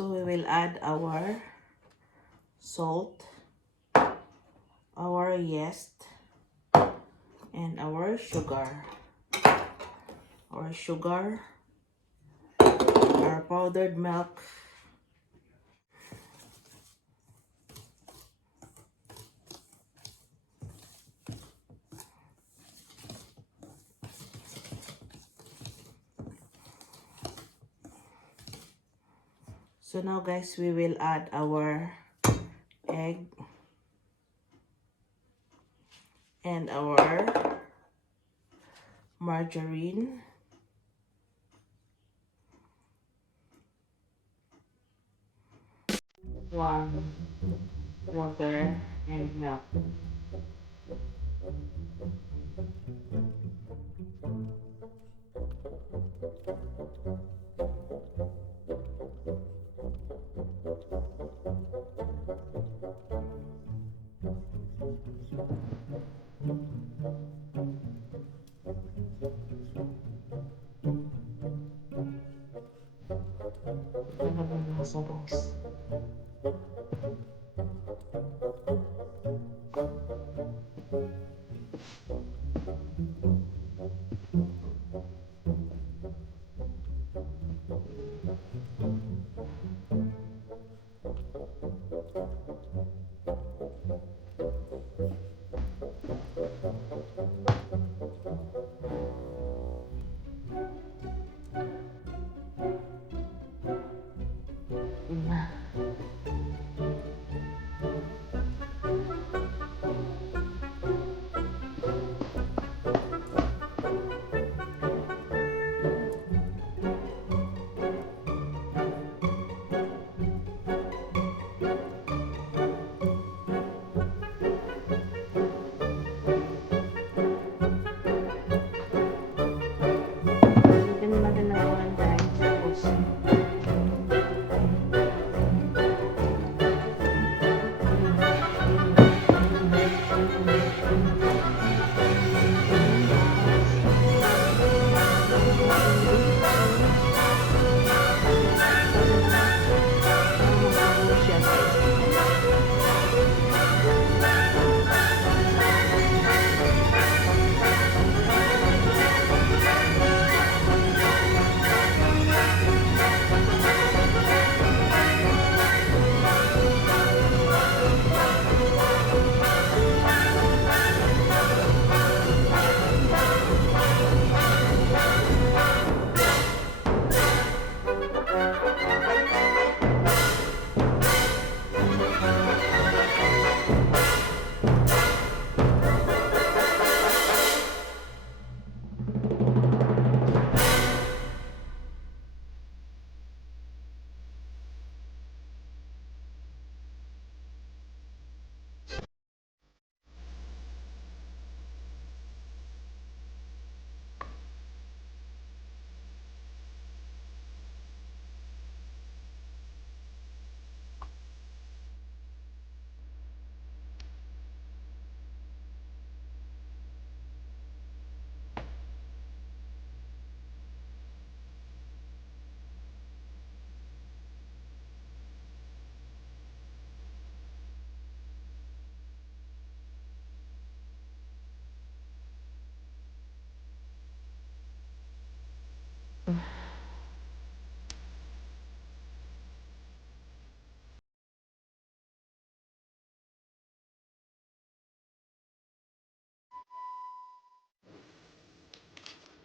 So we will add our salt, our yeast, and our sugar. Our powdered milk, so now guys, we will add our egg and our margarine, warm water, and milk.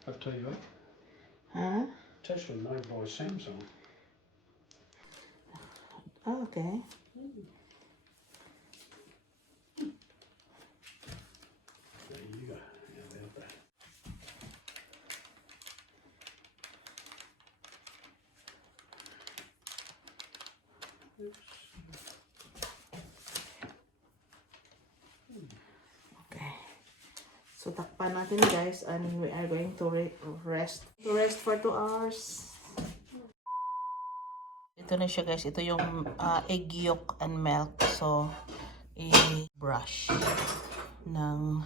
I'll tell you what. Huh? Tastes with my boy Samsung. Oh, okay. There you go. Yeah, about that. Okay. So takpan natin guys, and we are going to rest for 2 hours. Ito na siya guys. Ito yung egg yolk and milk. So, i-brush ng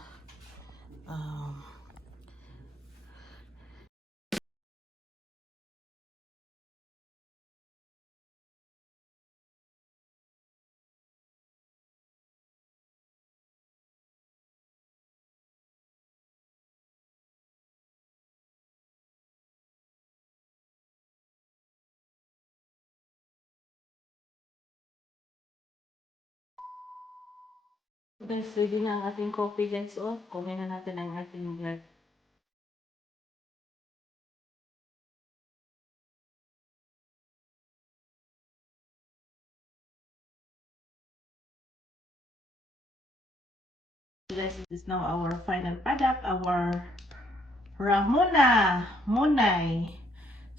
Guys, ready na ang ating coffee guys. Oh, kunin na natin ang ating bread. Guys, this is now our final product, our Ramona Monay.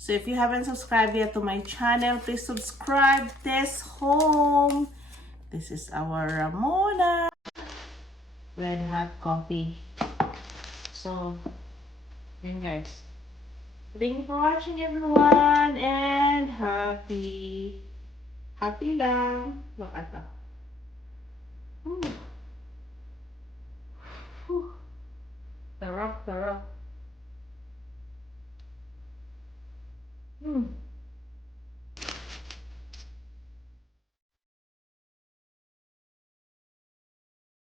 So if you haven't subscribed yet to my channel, please subscribe. This home. This is our Ramona red hot coffee. So, yun guys. Thank you for watching everyone and happy lang. Look at that. Sarap, sarap.